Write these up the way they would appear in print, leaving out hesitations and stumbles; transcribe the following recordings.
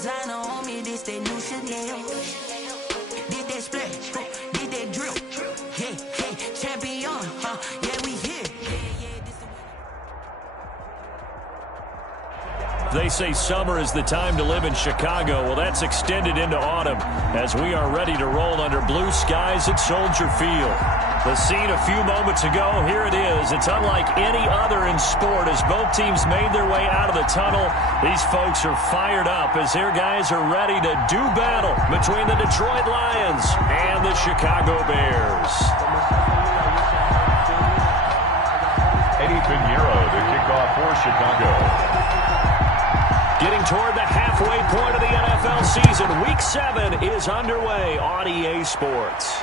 designer on me, this that new Chanel. Did that splash, did that drip. Yeah, champion, yeah, we here. They say summer is the time to live in Chicago. Well, that's extended into autumn as we are ready to roll under blue skies at Soldier Field. The scene a few moments ago, here it is. It's unlike any other in sport as both teams made their way out of the tunnel. These folks are fired up as their guys are ready to do battle between the Detroit Lions and the Chicago Bears. Eddie Pinheiro to kick off for Chicago. Getting toward the halfway point of the NFL season, Week 7 is underway on EA Sports.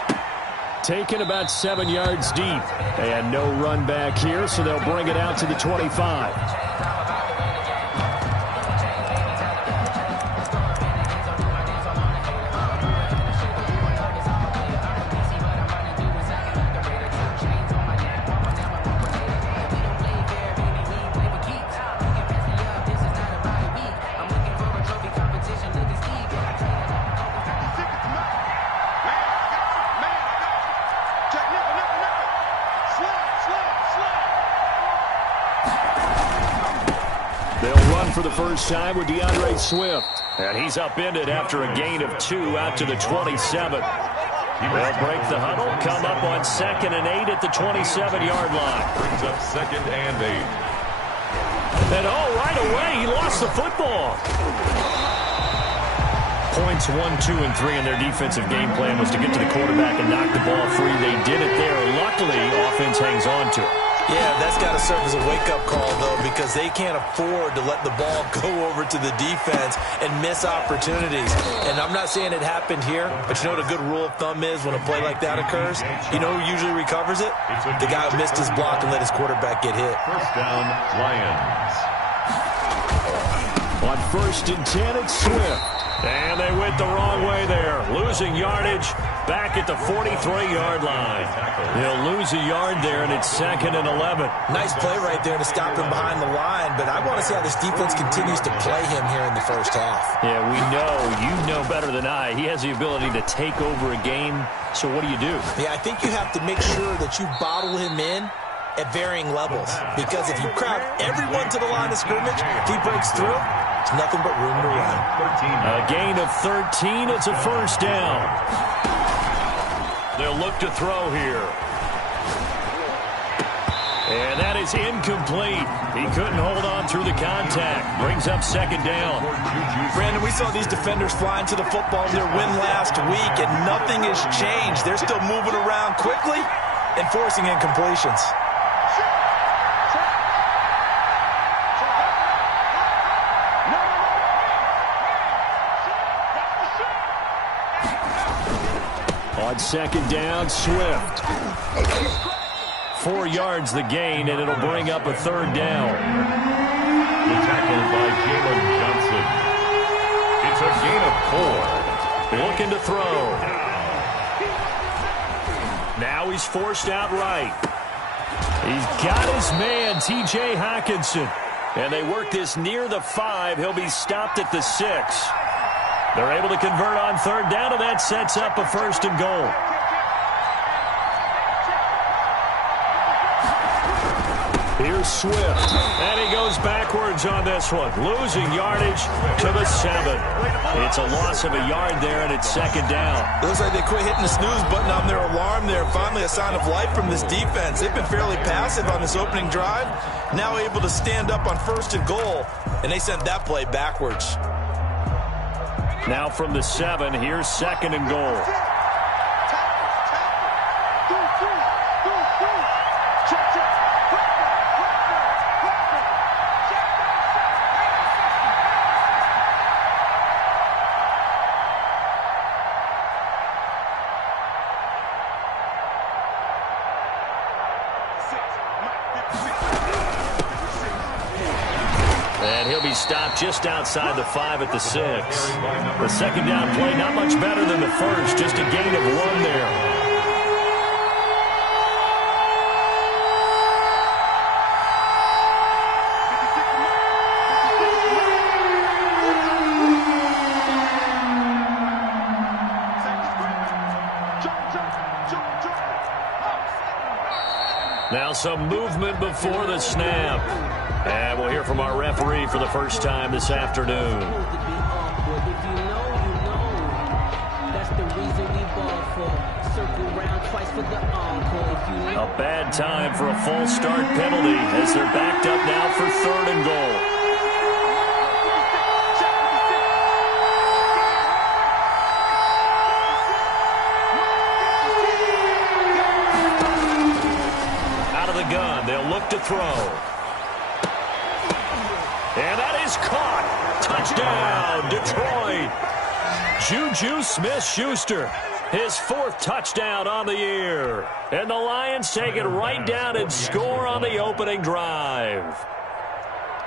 Taken about 7 yards deep, and no run back here, so they'll bring it out to the 25. For the first time with DeAndre Swift. And he's upended after a gain of 2 out to the 27. They'll break the huddle, come up on 2nd and 8 at the 27-yard line. Brings up 2nd and 8. And right away, he lost the football. Points 1, 2, and 3 in their defensive game plan was to get to the quarterback and knock the ball free. They did it there. Luckily, offense hangs on to it. Yeah, that's got to serve as a wake-up call, though, because they can't afford to let the ball go over to the defense and miss opportunities. And I'm not saying it happened here, but you know what a good rule of thumb is when a play like that occurs? You know who usually recovers it? The guy who missed his block and let his quarterback get hit. First down, Lions. On 1st and 10, it's Swift. And they went the wrong way there. Losing yardage back at the 43-yard line. They'll lose a yard there, and it's 2nd and 11. Nice play right there to stop him behind the line, but I want to see how this defense continues to play him here in the first half. Yeah, we know. You know better than I. He has the ability to take over a game, so what do you do? Yeah, I think you have to make sure that you bottle him in at varying levels, because if you crowd everyone to the line of scrimmage, if he breaks through, it's nothing but room to run. A gain of 13. It's a first down. They'll look to throw here. And that is incomplete. He couldn't hold on through the contact. Brings up 2nd down. Brandon, we saw these defenders flying to the football in their win last week, and nothing has changed. They're still moving around quickly and forcing incompletions. On 2nd down, Swift. 4 yards the gain, and it'll bring up a 3rd down. The tackle by Jalen Johnson. It's a gain of 4. Looking to throw. Now he's forced out right. He's got his man, T.J. Hockenson. And they work this near the 5. He'll be stopped at the 6. They're able to convert on 3rd down, and that sets up a 1st and goal. Here's Swift, and he goes backwards on this one, losing yardage to the 7. It's a loss of a yard there, and it's 2nd down. It looks like they quit hitting the snooze button on their alarm there. Finally a sign of life from this defense. They've been fairly passive on this opening drive, now able to stand up on 1st and goal, and they sent that play backwards. Now from the 7, here's 2nd and goal. And he'll be stopped just outside the 5 at the 6. The 2nd down play, not much better than the first, just a gain of 1 there. Now some movement before the snap. And we'll hear from our referee for the first time this afternoon. A bad time for a false start penalty as they're backed up now for 3rd and goal. Out of the gun, they'll look to throw. And that is caught. Touchdown, Detroit. Juju Smith-Schuster, his 4th touchdown on the year. And the Lions take it right down and score on the opening drive.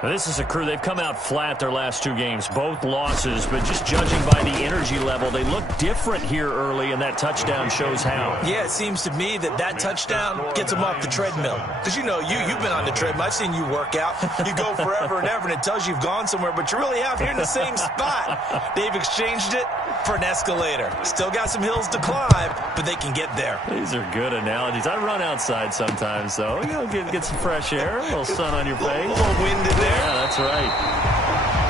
Now, this is a crew. They've come out flat their last 2 games, both losses, but just judging by the energy level, they look different here early, and that touchdown shows how. Yeah, it seems to me that touchdown gets them off the treadmill. Because, you know, you've been on the treadmill. I've seen you work out. You go forever and ever, and it tells you you've gone somewhere, but you're really out here in the same spot. They've exchanged it for an escalator. Still got some hills to climb, but they can get there. These are good analogies. I run outside sometimes, though. You know, get some fresh air, a little sun on your face. A little wind in there. Yeah, that's right.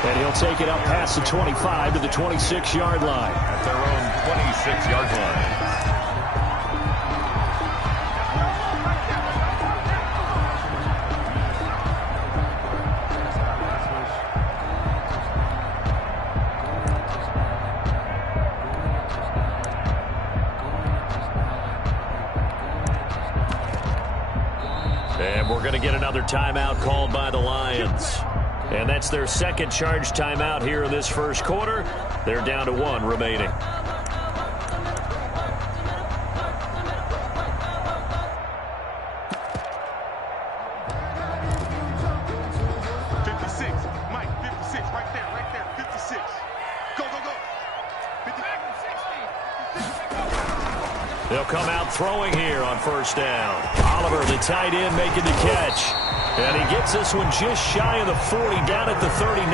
And he'll take it up past the 25 to the 26-yard line. At their own 26-yard line. And we're going to get another timeout called by the Lions. And that's their 2nd charge timeout here in this first quarter. They're down to 1 remaining. They'll come out throwing here on 1st down. Oliver, the tight end, making the catch. And he gets this one just shy of the 40, down at the 39.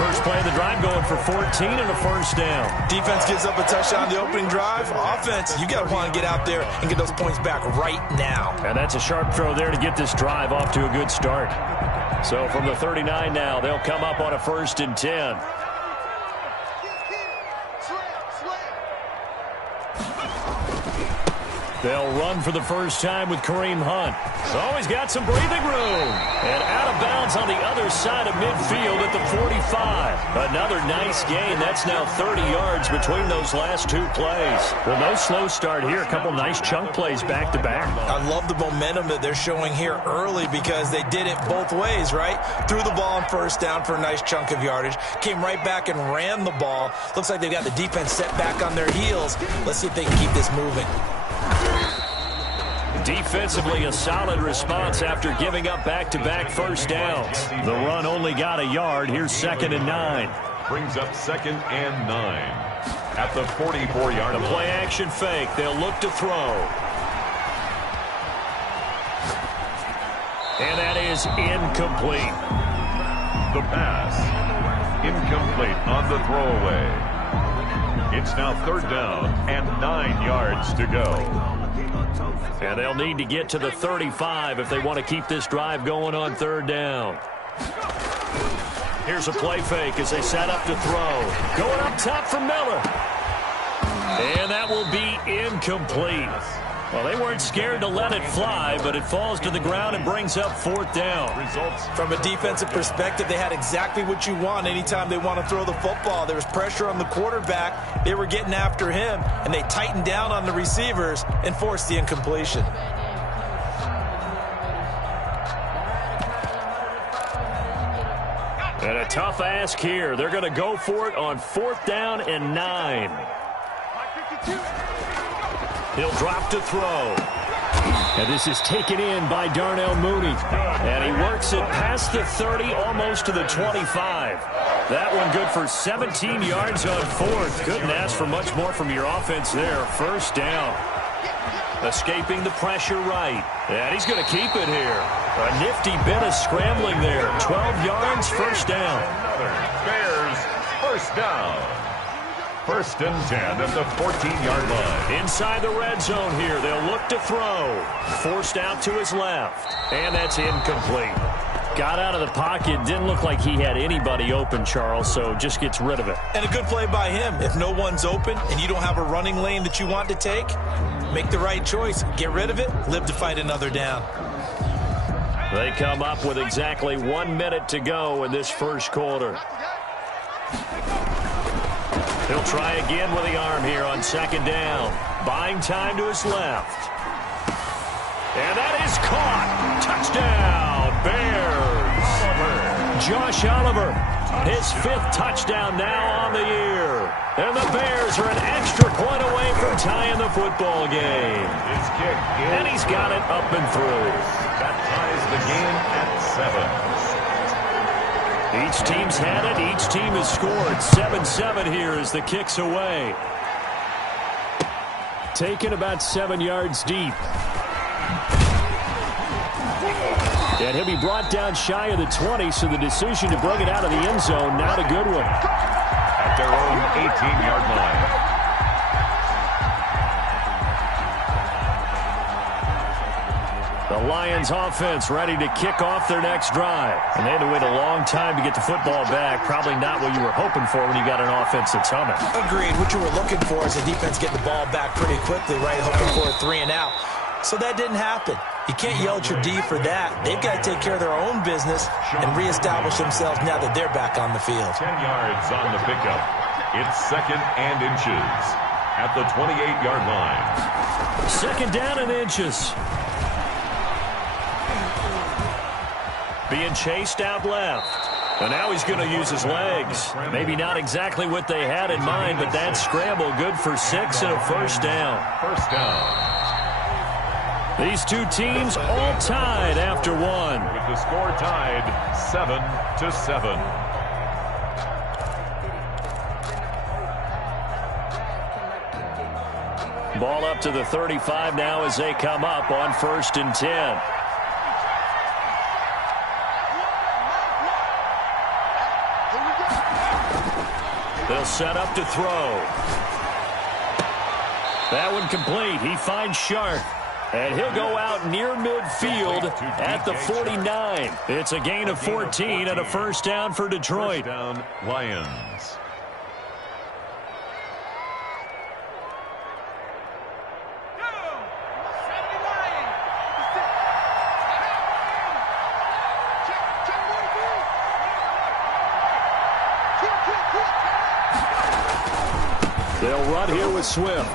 First play of the drive going for 14 and a 1st down. Defense gives up a touchdown on the opening drive. Offense, you got to want to get out there and get those points back right now. And that's a sharp throw there to get this drive off to a good start. So from the 39 now, they'll come up on a 1st and 10. They'll run for the first time with Kareem Hunt. So he's got some breathing room. And out of bounds on the other side of midfield at the 45. Another nice gain. That's now 30 yards between those last 2 plays. Well, no slow start here. A couple nice chunk plays back-to-back. I love the momentum that they're showing here early because they did it both ways, right? Threw the ball on 1st down for a nice chunk of yardage. Came right back and ran the ball. Looks like they've got the defense set back on their heels. Let's see if they can keep this moving. Defensively, a solid response after giving up back-to-back 1st downs. The run only got a yard. Here's 2nd and 9. Brings up 2nd and 9 at the 44-yard line. The play-action fake. They'll look to throw. And that is incomplete. The pass. Incomplete on the throwaway. It's now 3rd down and 9 yards to go. And they'll need to get to the 35 if they want to keep this drive going on 3rd down. Here's a play fake as they set up to throw. Going up top for Miller. And that will be incomplete. Well, they weren't scared to let it fly, but it falls to the ground and brings up 4th down. Results. From a defensive perspective, they had exactly what you want anytime they want to throw the football. There was pressure on the quarterback. They were getting after him, and they tightened down on the receivers and forced the incompletion. And a tough ask here. They're going to go for it on 4th down and 9. He'll drop to throw. And this is taken in by Darnell Mooney. And he works it past the 30, almost to the 25. That one good for 17 yards on 4th. Couldn't ask for much more from your offense there. 1st down. Escaping the pressure right. And he's going to keep it here. A nifty bit of scrambling there. 12 yards, 1st down. Bears, 1st down. First and 10 at the 14-yard line. Inside the red zone here. They'll look to throw. Forced out to his left. And that's incomplete. Got out of the pocket. Didn't look like he had anybody open, Charles, so just gets rid of it. And a good play by him. If no one's open and you don't have a running lane that you want to take, make the right choice. Get rid of it. Live to fight another down. They come up with exactly 1 minute to go in this first quarter. He'll try again with the arm here on second down. Buying time to his left. And that is caught. Touchdown, Bears. Josh Oliver, his 5th touchdown now on the year. And the Bears are an extra point away from tying the football game. His kick is And he's got it up and through. That ties the game at 7. Each team's had it. Each team has scored. 7-7 here as the kick's away. Taken about 7 yards deep. And he'll be brought down shy of the 20, so the decision to bring it out of the end zone, not a good one. At their own 18-yard line. The Lions offense ready to kick off their next drive. And they had to wait a long time to get the football back. Probably not what you were hoping for when you got an offense that's humming. Agreed. What you were looking for is the defense getting the ball back pretty quickly, right? Hoping for a 3 and out. So that didn't happen. You can't yell at your D for that. They've got to take care of their own business and reestablish themselves now that they're back on the field. 10 yards on the pickup. It's 2nd and inches at the 28-yard line. 2nd down and inches. Being chased out left. And now he's going to use his legs. Maybe not exactly what they had in mind, but that scramble good for 6 and a first down. First down. These two teams all tied after 1. With the score tied 7-7. Ball up to the 35 now as they come up on 1st and 10. They'll set up to throw. That one complete. He finds Sharp. And he'll go out near midfield at the 49. It's a gain of 14 and a first down for Detroit. First down, Lions. They'll run here with Swift.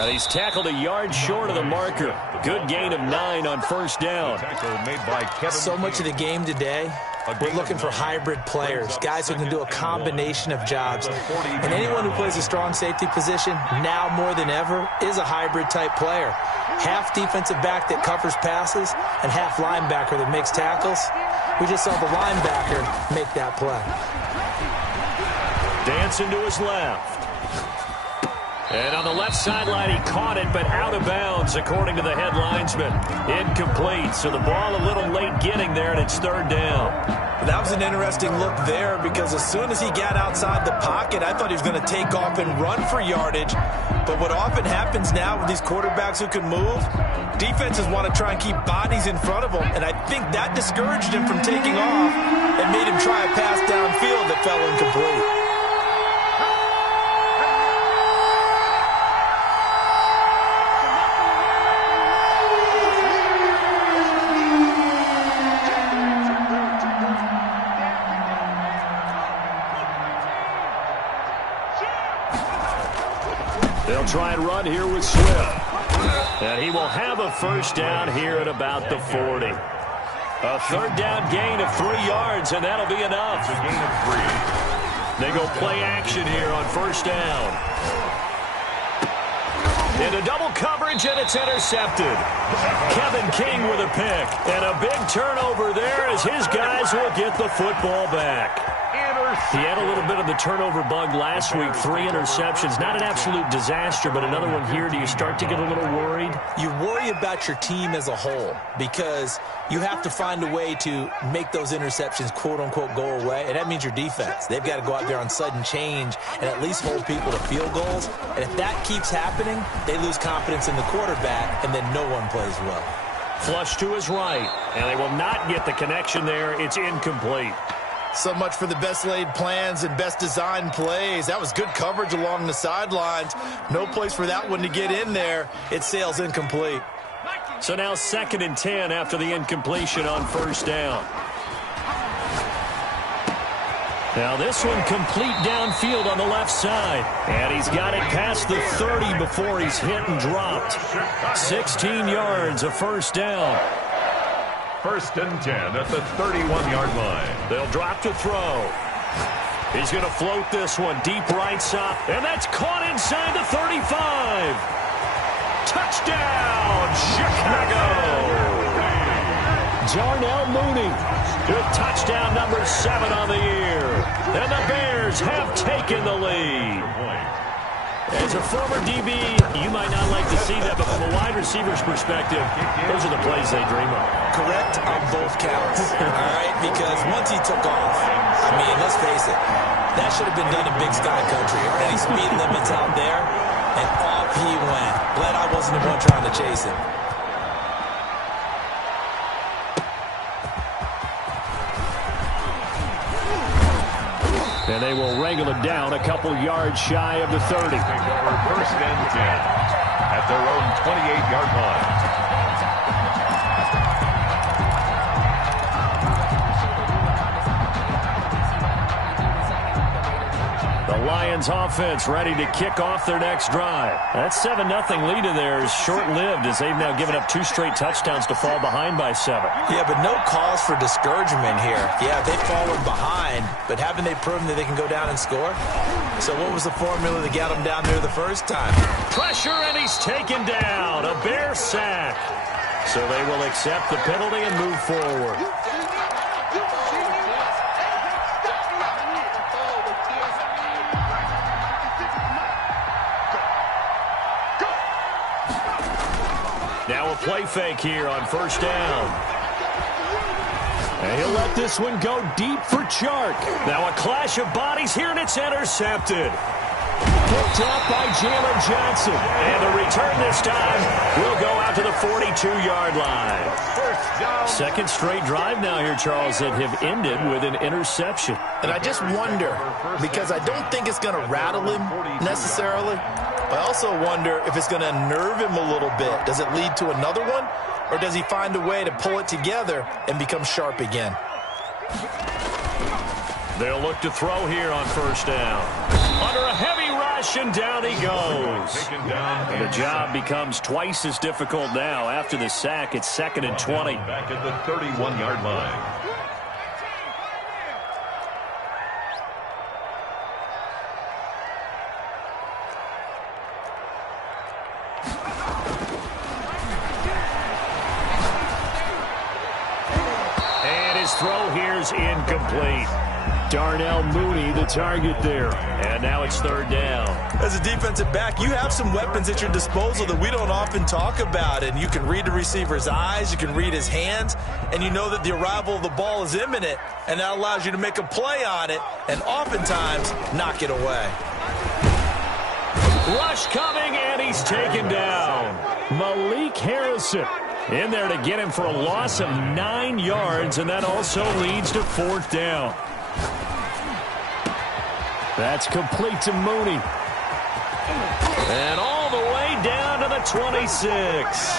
And he's tackled a yard short of the marker. Good gain of 9 on first down. So much of the game today, we're looking for hybrid players, guys who can do a combination of jobs. And anyone who plays a strong safety position, now more than ever, is a hybrid type player. Half defensive back that covers passes and half linebacker that makes tackles. We just saw the linebacker make that play. Dancing to his left. And on the left sideline, he caught it, but out of bounds, according to the head linesman. Incomplete, so the ball a little late getting there, and it's 3rd down. That was an interesting look there because as soon as he got outside the pocket, I thought he was going to take off and run for yardage. But what often happens now with these quarterbacks who can move, defenses want to try and keep bodies in front of them, and I think that discouraged him from taking off and made him try a pass downfield that fell incomplete. They'll try and run here with Swift. And he will have a first down here at about the 40. A 3rd down gain of 3 yards, and that'll be enough. It's a gain of 3. They go play action here on first down. Into double coverage, and it's intercepted. Kevin King with a pick. And a big turnover there as his guys will get the football back. He had a little bit of the turnover bug last week, 3 interceptions. Not an absolute disaster, but another one here. Do you start to get a little worried? You worry about your team as a whole because you have to find a way to make those interceptions, quote-unquote, go away, and that means your defense. They've got to go out there on sudden change and at least hold people to field goals. And if that keeps happening, they lose confidence in the quarterback, and then no one plays well. Flush to his right, and they will not get the connection there. It's incomplete. So much for the best laid plans and best designed plays. That was good coverage along the sidelines. No place for that one to get in there. It sails incomplete. So now 2nd and 10 after the incompletion on 1st down. Now this one complete downfield on the left side. And he's got it past the 30 before he's hit and dropped. 16 yards, a 1st down. 1st and 10 at the 31-yard line. They'll drop to throw. He's going to float this one deep right side. And that's caught inside the 35. Touchdown, Chicago. Darnell Mooney with touchdown number 7 on the year. And the Bears have taken the lead. As a former DB, you might not like to see that, but from a wide receiver's perspective, those are the plays they dream of. Correct on both counts, all right? Because once he took off, I mean, let's face it, that should have been done in Big Sky Country. Any speed limits out there, and off he went. Glad I wasn't the one trying to chase him. And they will wrangle it down a couple yards shy of the 30. Take over 1st and 10 at their own 28-yard line. The Lions offense ready to kick off their next drive. That 7-0 lead of theirs short-lived as they've now given up 2 straight touchdowns to fall behind by 7. Yeah, but no cause for discouragement here. Yeah, they've fallen behind, but haven't they proven that they can go down and score? So what was the formula that got them down there the first time? Pressure, and he's taken down. A Bear sack. So they will accept the penalty and move forward. Now a play fake here on 1st down. And he'll let this one go deep for Chark. Now a clash of bodies here, and it's intercepted. Picked up by Jalen Johnson. And the return this time will go out to the 42-yard line. 1st down. 2nd straight drive now here, Charles, that have ended with an interception. And I just wonder, because I don't think it's going to rattle him necessarily. I also wonder if it's going to nerve him a little bit. Does it lead to another one? Or does he find a way to pull it together and become sharp again? They'll look to throw here on 1st down. Under a heavy rush, and down he goes. And the job becomes twice as difficult now. After the sack, it's 2nd and 20. Back at the 31-yard line. Throw here's incomplete. Darnell Mooney, the target there. And now it's 3rd down. As a defensive back, you have some weapons at your disposal that we don't often talk about. And you can read the receiver's eyes, you can read his hands, and you know that the arrival of the ball is imminent. And that allows you to make a play on it and oftentimes knock it away. Rush coming, and he's taken down. Malik Harrison in there to get him for a loss of 9 yards, and that also leads to 4th down. That's complete to Mooney. And all the way down to the 26.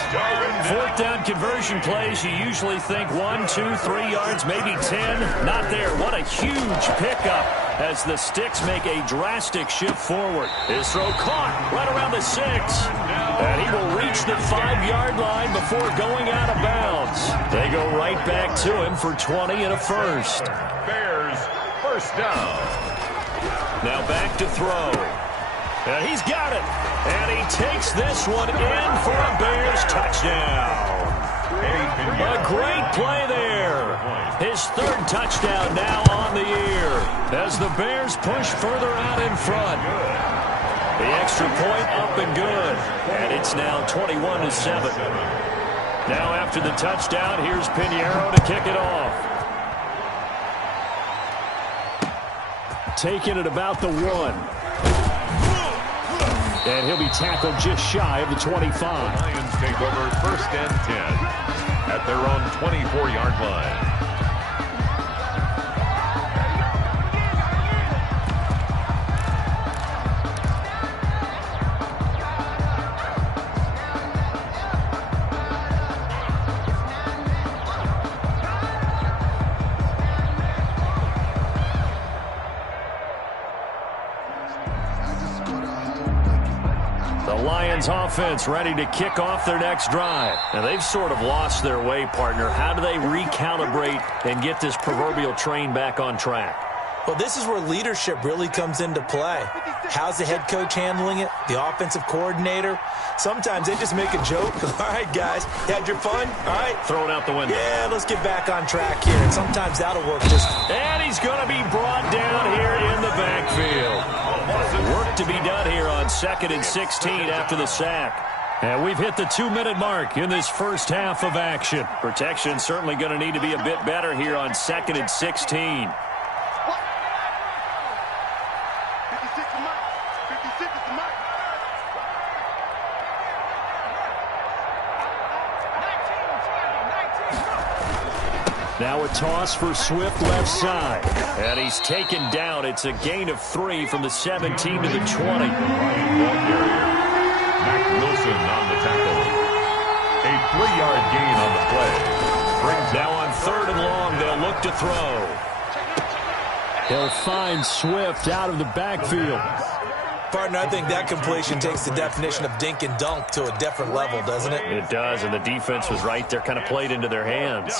4th down conversion plays, you usually think 1, 2, 3 yards, maybe 10. Not there. What a huge pickup as the Sticks make a drastic shift forward. His throw caught right around the 6. And he will reach the 5-yard line before going out of bounds. They go right back to him for 20 and a 1st. Bears 1st down. Now back to throw. And he's got it. And he takes this one in for a Bears touchdown. A great play there. His third touchdown now on the year as the Bears push further out in front. The extra point up and good. And it's now 21-7. Now after the touchdown, here's Pinheiro to kick it off. Taking it about the 1. And he'll be tackled just shy of the 25. Lions take over 1st and 10 at their own 24-yard line. Offense ready to kick off their next drive. And they've sort of lost their way, partner. How do they recalibrate and get this proverbial train back on track? Well, this is where leadership really comes into play. How's the head coach handling it? The offensive coordinator? Sometimes they just make a joke. All right, guys, you had your fun? All right. Throw it out the window. Yeah, let's get back on track here. And sometimes that'll work just. And he's going to be brought down here in the backfield. Work to be done here on 2nd and 16 after the sack. And we've hit the 2-minute mark in this first half of action. Protection certainly going to need to be a bit better here on 2nd and 16. Now a toss for Swift left side. And he's taken down. It's a gain of 3 from the 17 to the 20. Ball carrier. Mac Wilson on the tackle. A 3-yard gain on the play. Brings now on 3rd and long, they'll look to throw. He'll find Swift out of the backfield. Partner, I think that completion takes the definition of dink and dunk to a different level, doesn't it? It does, and the defense was right there, kind of played into their hands.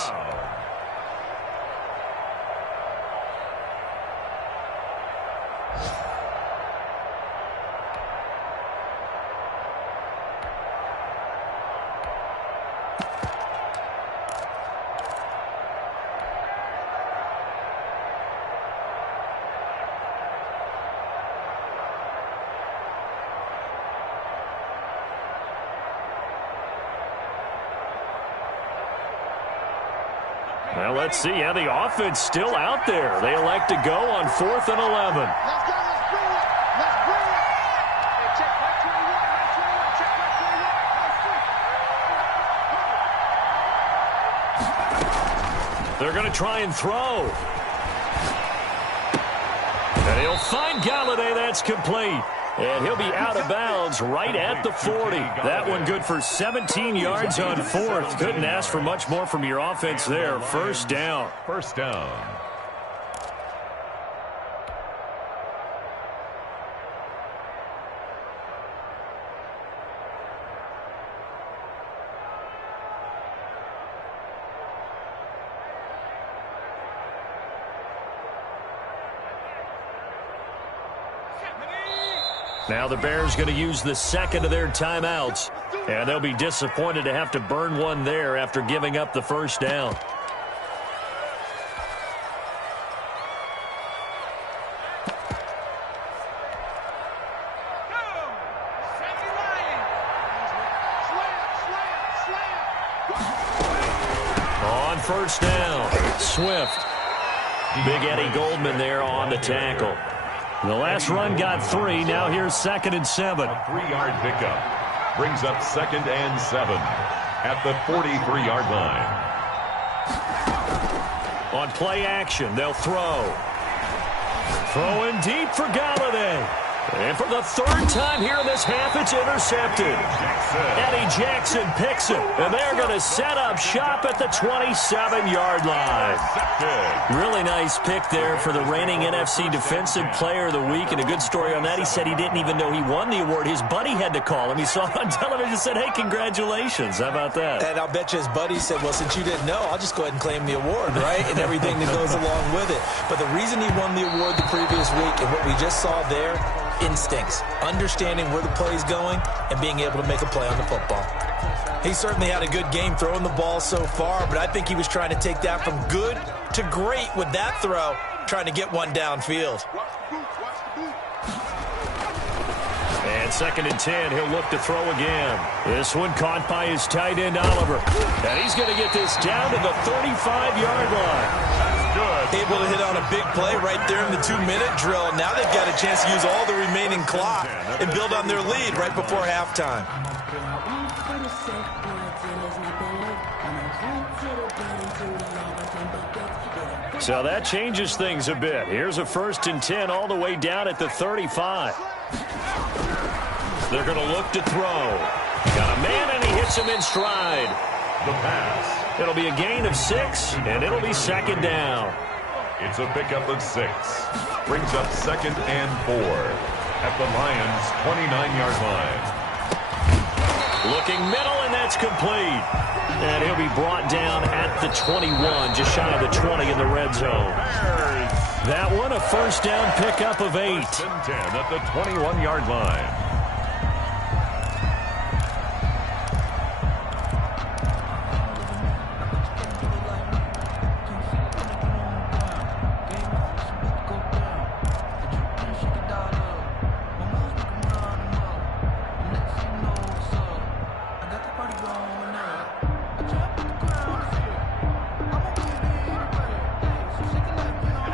Well, let's see. Yeah, the offense still out there. They elect to go on 4th and 11. Let's go. Let's bring it. Let's bring it. Hey, check back 21. Check back 21. They're going to try and throw. And he'll find Galladay. That's complete. And he'll be out of bounds right at the 40. That one good for 17 yards on 4th. Couldn't ask for much more from your offense there. First down. First down. Now the Bears going to use the second of their timeouts. And they'll be disappointed to have to burn one there after giving up the first down. On first down, Swift. Big Eddie Goldman there on the tackle. The last run got 3. Now here's 2nd and 7. A 3-yard pickup brings up 2nd and 7 at the 43-yard line. On play action, they'll throw. Throwing deep for Galladay. And for the 3rd time here in this half, it's intercepted. Eddie Jackson picks it. And they're going to set up shop at the 27-yard line. Really nice pick there for the reigning NFC Defensive Player of the Week. And a good story on that. He said he didn't even know he won the award. His buddy had to call him. He saw it on television and said, hey, congratulations. How about that? And I'll bet you his buddy said, well, since you didn't know, I'll just go ahead and claim the award, right? And everything that goes along with it. But the reason he won the award the previous week and what we just saw there, instincts, understanding where the play is going, and being able to make a play on the football. He certainly had a good game throwing the ball so far, but I think he was trying to take that from good to great with that throw, trying to get one downfield. And 2nd and 10, he'll look to throw again. This one caught by his tight end, Oliver. And he's going to get this down to the 35-yard line. That's good. Able to hit on a big play right there in the 2-minute drill. Now they've got a chance to use all the remaining clock and build on their lead right before halftime. So that changes things a bit. Here's a 1st and 10 all the way down at the 35. They're going to look to throw. Got a man, and he hits him in stride. The pass. It'll be a gain of 6, and it'll be 2nd down. It's a pickup of 6. Brings up 2nd and 4 at the Lions' 29-yard line. Looking middle, and that's complete. And he'll be brought down at the 21, just shy of the 20 in the red zone. That one, a 1st down pickup of 8. 1st and 10 at the 21-yard line.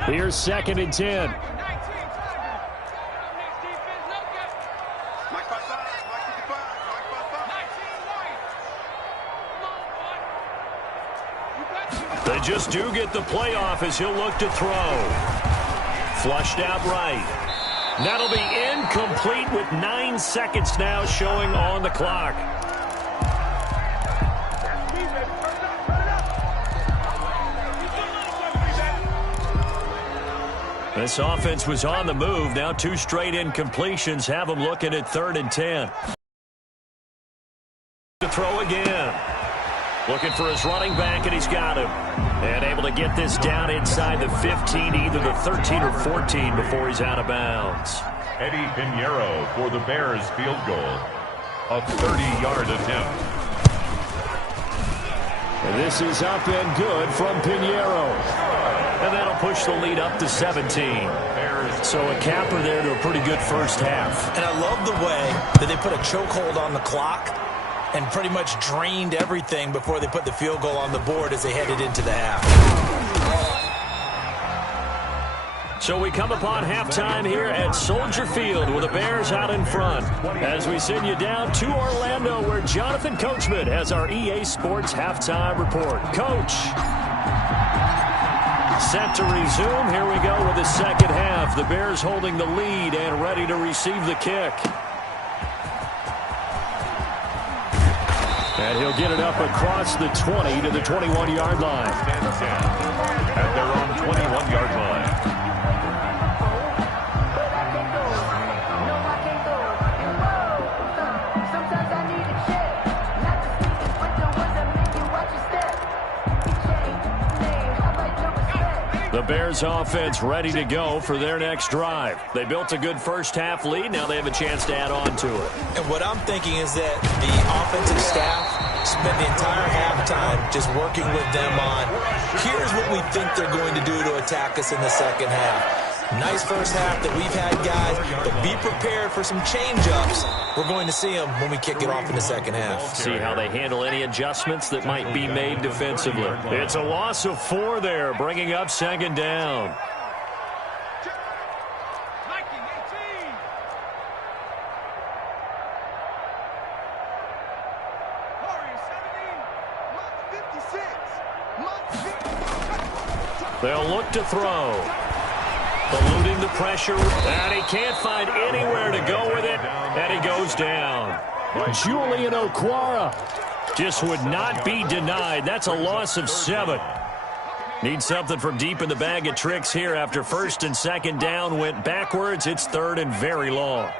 Here's 2nd and 10. They just do get the playoff as he'll look to throw. Flushed out right. That'll be incomplete with 9 seconds now showing on the clock. This offense was on the move. Now 2 straight incompletions have them looking at 3rd and 10. To throw again. Looking for his running back, and he's got him. And able to get this down inside the 15, either the 13 or 14 before he's out of bounds. Eddie Pinheiro for the Bears field goal. A 30-yard attempt. And this is up and good from Pinheiro. And that'll push the lead up to 17. So a capper there to a pretty good first half. And I love the way that they put a chokehold on the clock and pretty much drained everything before they put the field goal on the board as they headed into the half. So we come upon halftime here at Soldier Field with the Bears out in front. As we send you down to Orlando, where Jonathan Coachman has our EA Sports halftime report. Coach. Set to resume. Here we go with the second half. The Bears holding the lead and ready to receive the kick. And he'll get it up across the 20 to the 21-yard line. At their own 21-yard line. The Bears offense ready to go for their next drive. They built a good first half lead. Now they have a chance to add on to it. And what I'm thinking is that the offensive staff spent the entire halftime just working with them on, here's what we think they're going to do to attack us in the second half. Nice first half that we've had, guys, but be prepared for some change-ups. We're going to see them when we kick it off in the second half. See how they handle any adjustments that might be made defensively. It's a loss of 4 there, bringing up 2nd down. They'll look to throw. Eluding the pressure, and he can't find anywhere to go with it, and he goes down. Julian Okwara just would not be denied. That's a loss of 7. Need something from deep in the bag of tricks here after 1st and 2nd down went backwards. It's 3rd and very long.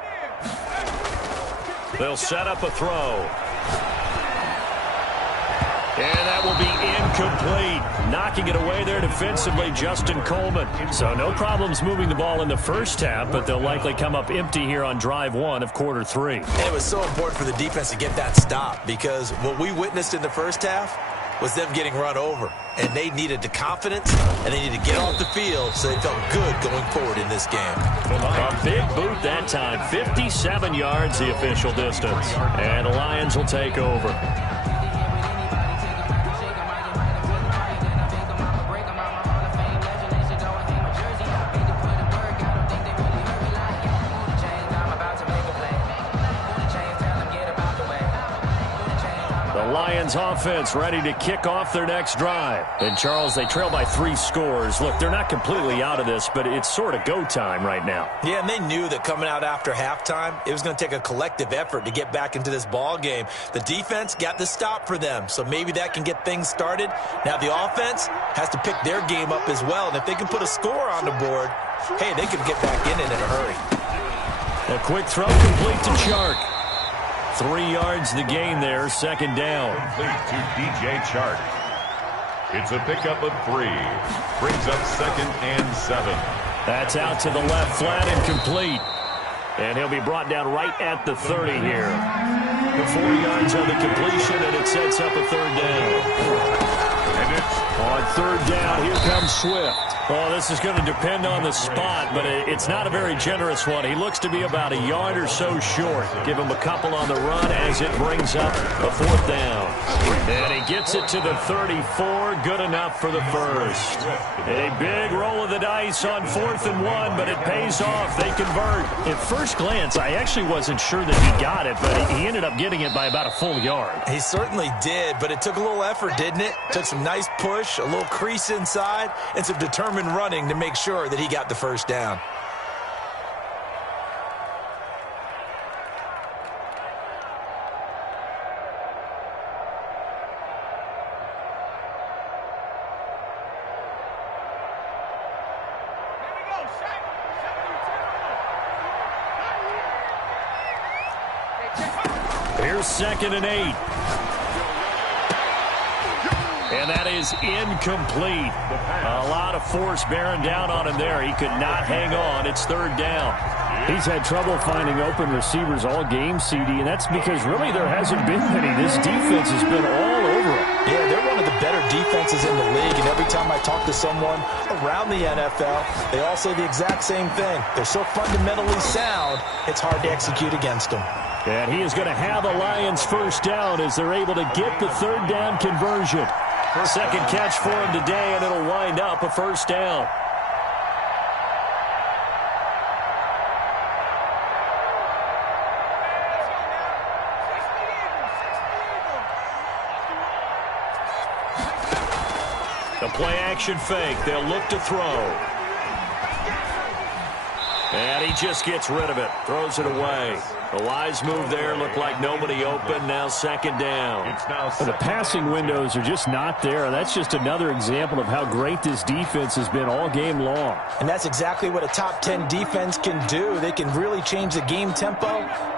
They'll set up a throw. And that will be incomplete. Knocking it away there defensively, Justin Coleman. So no problems moving the ball in the first half, but they'll likely come up empty here on drive one of quarter three. And it was so important for the defense to get that stop, because what we witnessed in the first half was them getting run over. And they needed the confidence, and they needed to get off the field so they felt good going forward in this game. A big boot that time. 57 yards the official distance. And the Lions will take over. Lions offense ready to kick off their next drive. And, Charles, they trail by 3 scores. Look, they're not completely out of this, but it's sort of go time right now. Yeah, and they knew that coming out after halftime, it was going to take a collective effort to get back into this ball game. The defense got the stop for them, so maybe that can get things started. Now the offense has to pick their game up as well, and if they can put a score on the board, hey, they can get back in it in a hurry. A quick throw complete to Chark. 3 yards the gain there, second down. Complete to DJ Chark. It's a pickup of 3. Brings up 2nd and 7. That's out to the left, flat and complete. And he'll be brought down right at the 30 here. The 4 yards on the completion, and it sets up a third down. And it's on third down, here comes Swift. Oh, this is going to depend on the spot, but it's not a very generous one. He looks to be about a yard or so short. Give him a couple on the run as it brings up a fourth down. And he gets it to the 34. Good enough for the first. A big roll of the dice on 4th and 1, but it pays off. They convert. At first glance, I actually wasn't sure that he got it, but he ended up getting it by about a full yard. He certainly did, but it took a little effort, didn't it? Took some nice push, a little crease inside, and some determined running to make sure that he got the first down. Here's 2nd and 8. And that is incomplete. A lot of force bearing down on him there. He could not hang on. It's third down. He's had trouble finding open receivers all game, CD, and that's because really there hasn't been many. This defense has been all over him. Yeah, they're one of the better defenses in the league, and every time I talk to someone around the NFL, they all say the exact same thing. They're so fundamentally sound, it's hard to execute against them. And he is going to have the Lions first down as they're able to get the third down conversion. Second catch for him today, and it'll wind up a first down. The play-action fake. They'll look to throw. And he just gets rid of it. Throws it away. A wise move there. Looked like nobody open. Now second down. The passing windows are just not there. That's just another example of how great this defense has been all game long. And that's exactly what a top 10 defense can do. They can really change the game tempo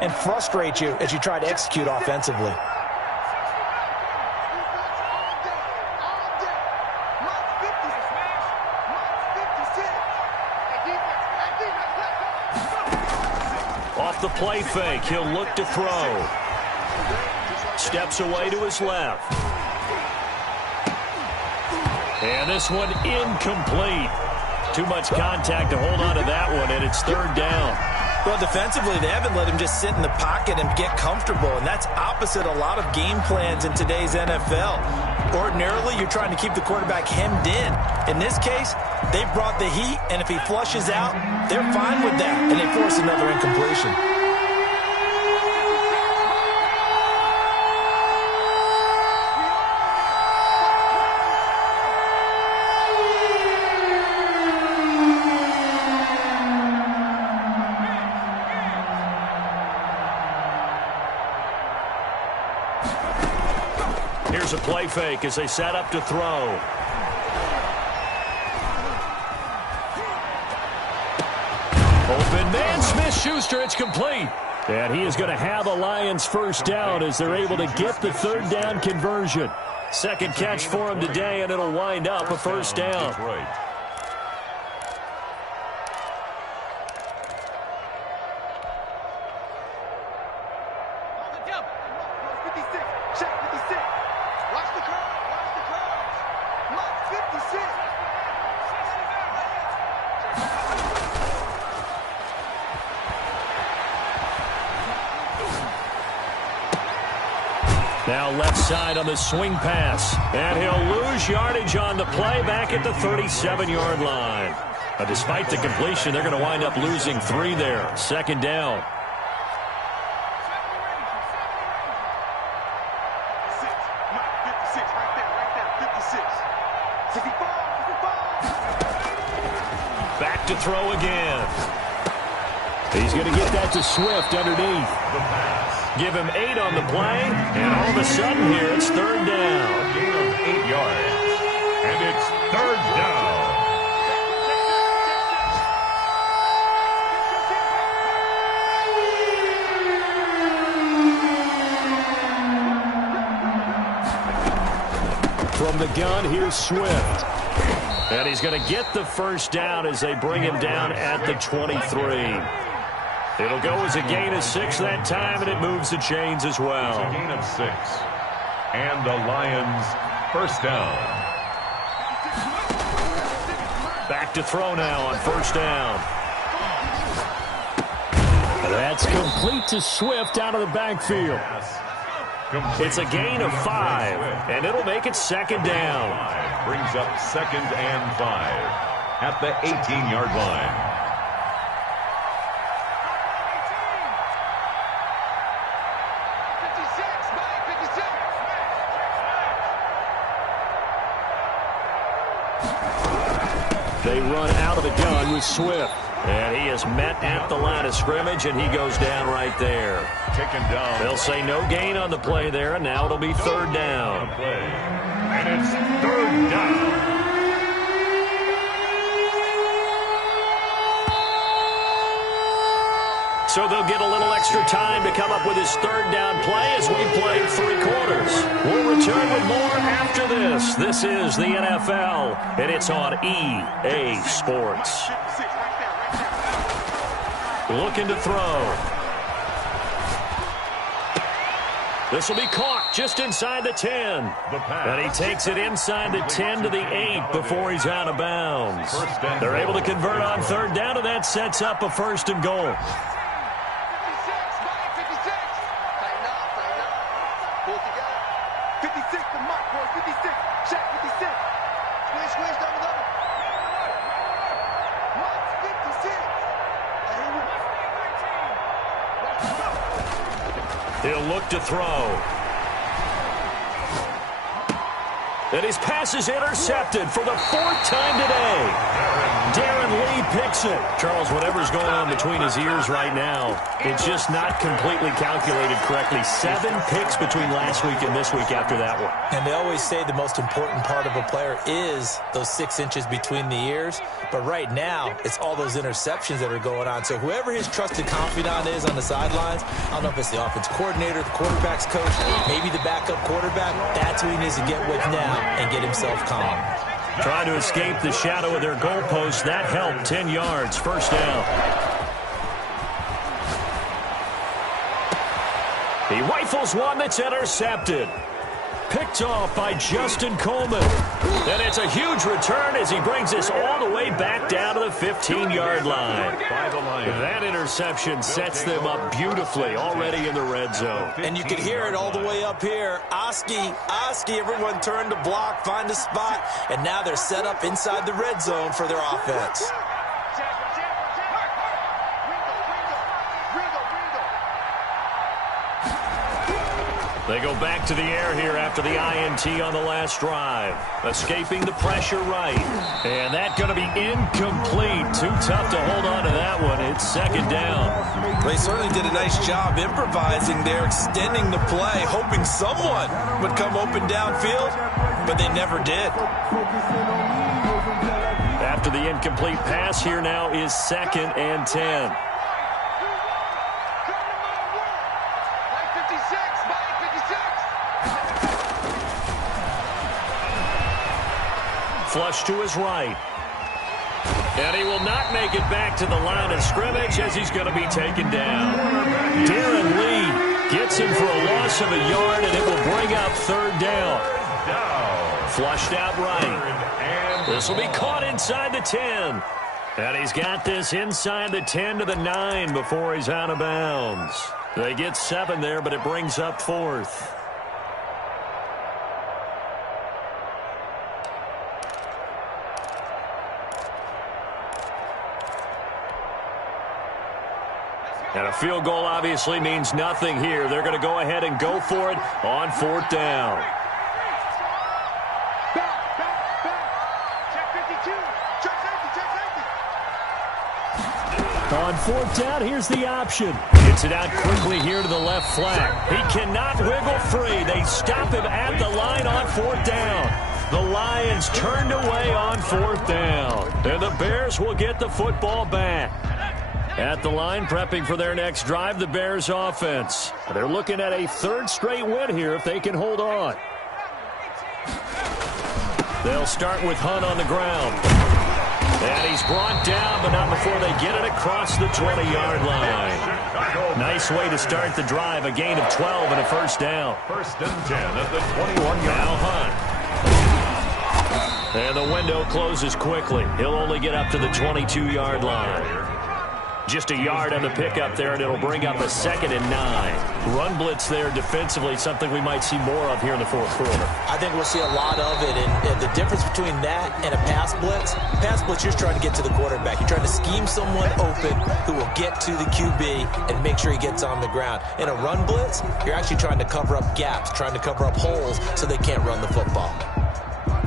and frustrate you as you try to execute offensively. Off the play fake, he'll look to throw. Steps away to his left. And this one incomplete. Too much contact to hold on to that one, and it's third down. Well, defensively, they haven't let him just sit in the pocket and get comfortable, and that's opposite a lot of game plans in today's NFL. Ordinarily, you're trying to keep the quarterback hemmed in. In this case, they brought the heat, and if he flushes out, they're fine with that, and they force another incompletion. Here's a play fake as they set up to throw. Open man, Smith-Schuster, it's complete. And he is going to have the Lions first down as they're able to get the third down conversion. Second catch for him today, and it'll wind up a first down. Detroit. Now left side on the swing pass. And he'll lose yardage on the play back at the 37-yard line. Despite the completion, they're going to wind up losing 3 there. Second down. Back to throw again. He's going to get that to Swift underneath. Give him 8 on the play, and all of a sudden here it's third down. A gain of 8 yards, and it's third down. From the gun, here's Swift. And he's going to get the first down as they bring him down at the 23. It'll go as a gain of 6 that time, and it moves the chains as well. It's a gain of 6. And the Lions first down. Back to throw now on first down. That's complete to Swift out of the backfield. It's a gain of 5, and it'll make it second down. Brings up 2nd and 5 at the 18-yard line. They run out of the gun with Swift. And he is met at the line of scrimmage, and he goes down right there. Taken down. They'll say no gain on the play there, and now it'll be third down. And it's third down. So they'll get a little extra time to come up with his third down play as we played 3 quarters. We'll return with more after this. This is the NFL, and it's on EA Sports. Looking to throw. This will be caught just inside the 10. And he takes it inside the 10 to the 8 before he's out of bounds. They're able to convert on third down, and that sets up a first and goal. He'll look to throw. And his pass is intercepted for the 4th time today. Darren Lee picks it. Charles, whatever's going on between his ears right now, it's just not completely calculated correctly. 7 picks between last week and this week after that one. And they always say the most important part of a player is those 6 inches between the ears. But right now, it's all those interceptions that are going on. So whoever his trusted confidant is on the sidelines, I don't know if it's the offense coordinator, the quarterback's coach, maybe the backup quarterback, that's who he needs to get with now and get himself calm. Trying to escape the shadow of their goalpost. That helped. 10 yards. First down. He rifles one that's intercepted. Picked off by Justin Coleman. And it's a huge return as he brings this all the way back down to the 15-yard line. That interception sets them up beautifully already in the red zone. And you can hear it all the way up here. Oski, everyone turned to block, find a spot, and now they're set up inside the red zone for their offense. They go back to the air here after the INT on the last drive. Escaping the pressure right. And that's going to be incomplete. Too tough to hold on to that one. It's second down. They certainly did a nice job improvising there, extending the play, hoping someone would come open downfield, but they never did. After the incomplete pass, here now is 2nd and 10. Flush to his right. And he will not make it back to the line of scrimmage as he's going to be taken down. Darren Lee gets him for a loss of a yard, and it will bring up third down. Flushed out right. This will be caught inside the 10. And he's got this inside the 10 to the 9 before he's out of bounds. They get 7 there, but it brings up fourth. And a field goal obviously means nothing here. They're going to go ahead and go for it on fourth down. On fourth down, here's the option. Gets it out quickly here to the left flat. He cannot wiggle free. They stop him at the line on fourth down. The Lions turned away on fourth down. And the Bears will get the football back. At the line, prepping for their next drive, the Bears offense. They're looking at a third straight win here if they can hold on. They'll start with Hunt on the ground. And he's brought down, but not before they get it across the 20-yard line. Nice way to start the drive, a gain of 12 and a first down. First and 10 at the 21-yard line. Now Hunt. And the window closes quickly. He'll only get up to the 22-yard line. Just a yard on the pickup there, and it'll bring up a 2nd and 9. Run blitz there defensively, something we might see more of here in the fourth quarter. I think we'll see a lot of it, and the difference between that and a pass blitz, you're trying to get to the quarterback. You're trying to scheme someone open who will get to the QB and make sure he gets on the ground. In a run blitz, you're actually trying to cover up gaps, trying to cover up holes so they can't run the football.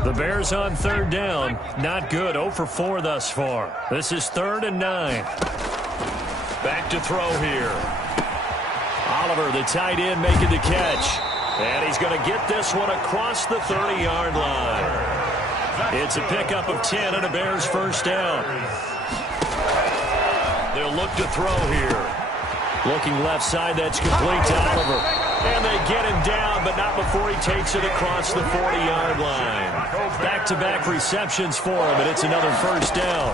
The Bears on third down. Not good. 0 for 4 thus far. This is 3rd and 9. Back to throw here. Oliver, the tight end, making the catch. And he's going to get this one across the 30-yard line. It's a pickup of 10 and a Bears first down. They'll look to throw here. Looking left side, that's complete to Oliver. And they get him down, but not before he takes it across the 40-yard line. Back-to-back receptions for him, and it's another first down.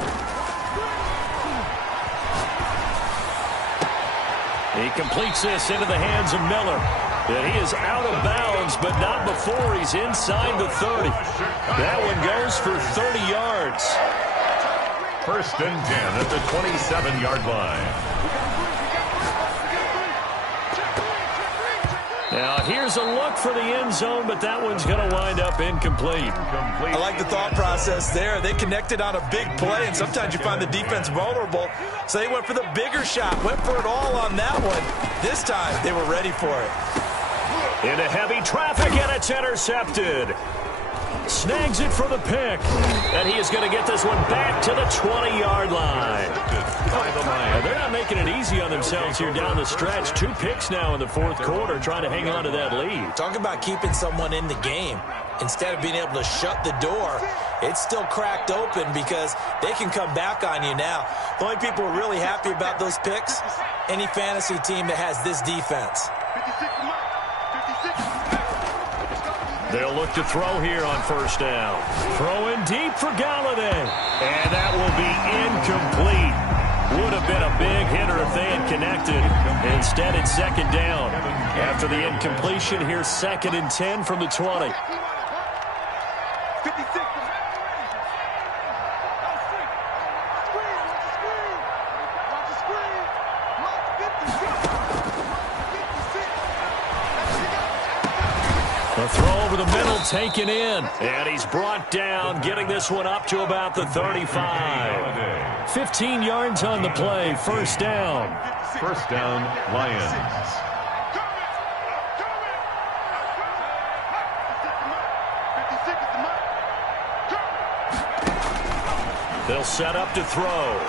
He completes this into the hands of Miller. And he is out of bounds, but not before he's inside the 30. That one goes for 30 yards. First and 10 at the 27-yard line. Now, here's a look for the end zone, but that one's going to wind up incomplete. I like the thought process there. They connected on a big play, and sometimes you find the defense vulnerable. So they went for the bigger shot, went for it all on that one. This time, they were ready for it. Into heavy traffic, and it's intercepted. Snags it for the pick. And he is going to get this one back to the 20-yard line. And they're not making it easy on themselves here down the stretch. 2 picks now in the fourth quarter, trying to hang on to that lead. Talk about keeping someone in the game. Instead of being able to shut the door, it's still cracked open because they can come back on you now. The only people who are really happy about those picks, any fantasy team that has this defense. They'll look to throw here on first down. Throw in deep for Galladay. And that will be incomplete. Would have been a big hitter if they had connected. Instead, it's 2nd down. After the incompletion, here's 2nd and 10 from the 20. The throw over the middle taken in. And he's brought down, getting this one up to about the 35. 15 yards on the play. First down. First down, Lions. They'll set up to throw.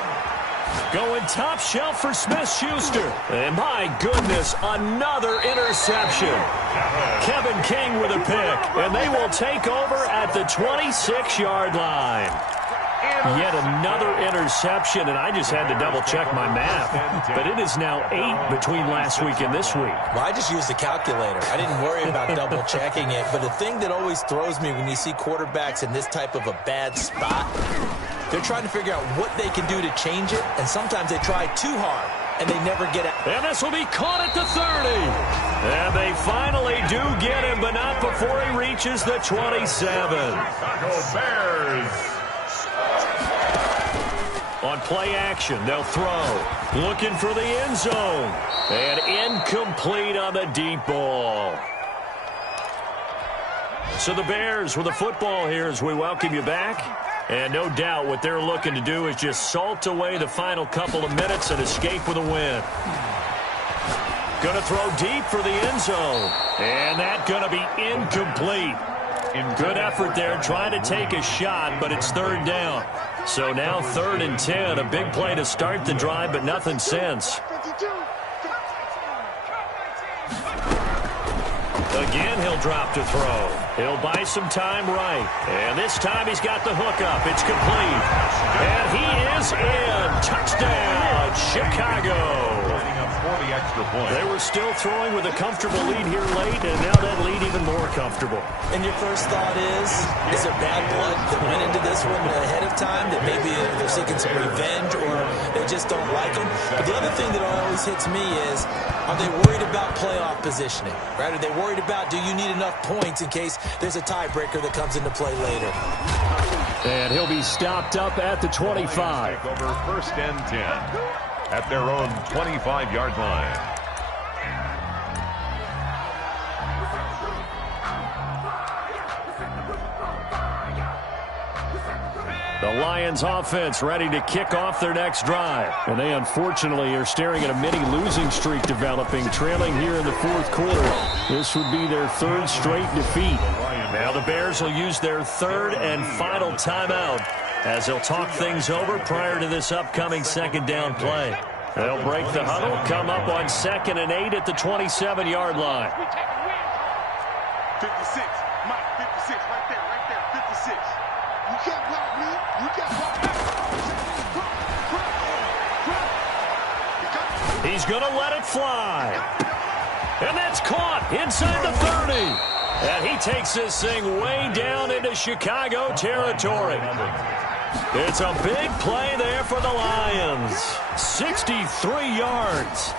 Going top shelf for Smith-Schuster. And my goodness, another interception. Kevin King with a pick. And they will take over at the 26-yard line. Yet another interception, and I just had to double-check my math. But it is now 8 between last week and this week. Well, I just used a calculator. I didn't worry about double-checking it. But the thing that always throws me when you see quarterbacks in this type of a bad spot, they're trying to figure out what they can do to change it, and sometimes they try too hard, and they never get it. And this will be caught at the 30. And they finally do get him, but not before he reaches the 27. Chicago Bears. On play action, they'll throw. Looking for the end zone. And incomplete on the deep ball. So the Bears with the football here as we welcome you back. And no doubt what they're looking to do is just salt away the final couple of minutes and escape with a win. Going to throw deep for the end zone. And that's going to be incomplete. Good effort there trying to take a shot, but it's third down. So now 3rd and 10. A big play to start the drive, but nothing since. Again, he'll drop to throw. He'll buy some time right. And this time he's got the hook up. It's complete. And he is in. Touchdown, Chicago. The extra point. They were still throwing with a comfortable lead here late, and now that lead even more comfortable. And your first thought is there bad blood that went into this one ahead of time, that maybe they're seeking some revenge or they just don't like him? But the other thing that always hits me is, are they worried about playoff positioning? Right? Are they worried about, do you need enough points in case there's a tiebreaker that comes into play later? And he'll be stopped up at the 25. Take over 1st and 10 at their own 25-yard line. The Lions offense ready to kick off their next drive. And they unfortunately are staring at a mini losing streak developing, trailing here in the 4th quarter. This would be their 3rd straight defeat. Now the Bears will use their 3rd and final timeout as they'll talk things over prior to this upcoming 2nd down play. They'll break the huddle, come up on 2nd and 8 at the 27-yard line. 56, Mike, 56, right there, 56. You can't block me. You can't block me. He's going to let it fly. And that's caught inside the 30. And he takes this thing way down into Chicago territory. It's a big play there for the Lions. 63 yards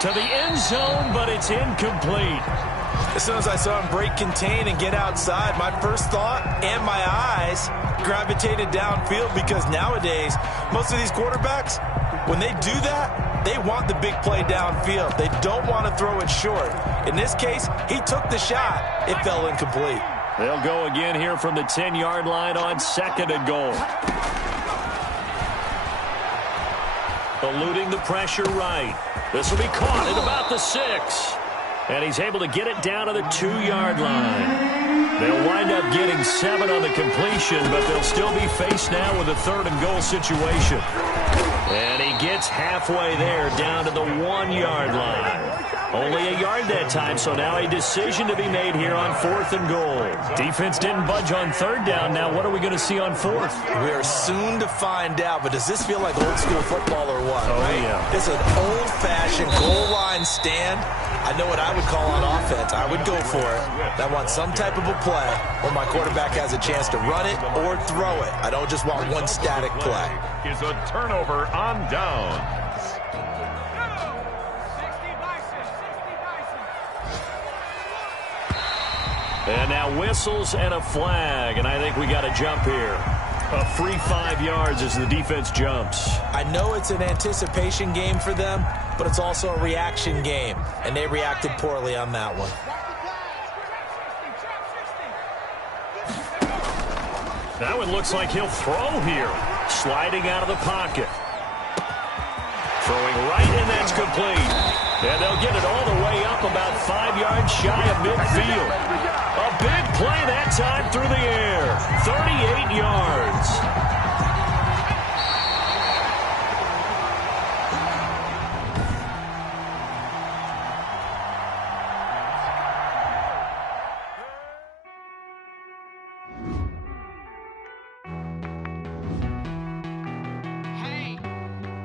to the end zone, but it's incomplete. As soon as I saw him break contain and get outside, my first thought and my eyes gravitated downfield, because nowadays, most of these quarterbacks, when they do that, they want the big play downfield. They don't want to throw it short. In this case, he took the shot. It fell incomplete. They'll go again here from the 10-yard line on 2nd and goal. Eluding the pressure right. This will be caught at about the 6. And he's able to get it down to the 2-yard line. They'll wind up getting 7 on the completion, but they'll still be faced now with a 3rd and goal situation. And he gets halfway there, down to the 1-yard line. Only a yard that time, so now a decision to be made here on 4th and goal. Defense didn't budge on 3rd down. Now what are we going to see on 4th? We are soon to find out, but does this feel like old school football or what? Oh, right? yeah. It's an old-fashioned goal line stand. I know what I would call on offense. I would go for it. I want some type of a play where my quarterback has a chance to run it or throw it. I don't just want one static play. Is a turnover on down. And now whistles and a flag, and I think we got a jump here. A free 5 yards as the defense jumps. I know it's an anticipation game for them, but it's also a reaction game, and they reacted poorly on that one. Now it looks like he'll throw here. Sliding out of the pocket. Throwing right, and that's complete. And they'll get it all the way up about 5 yards shy of midfield. A big play that time through the air. 38 yards.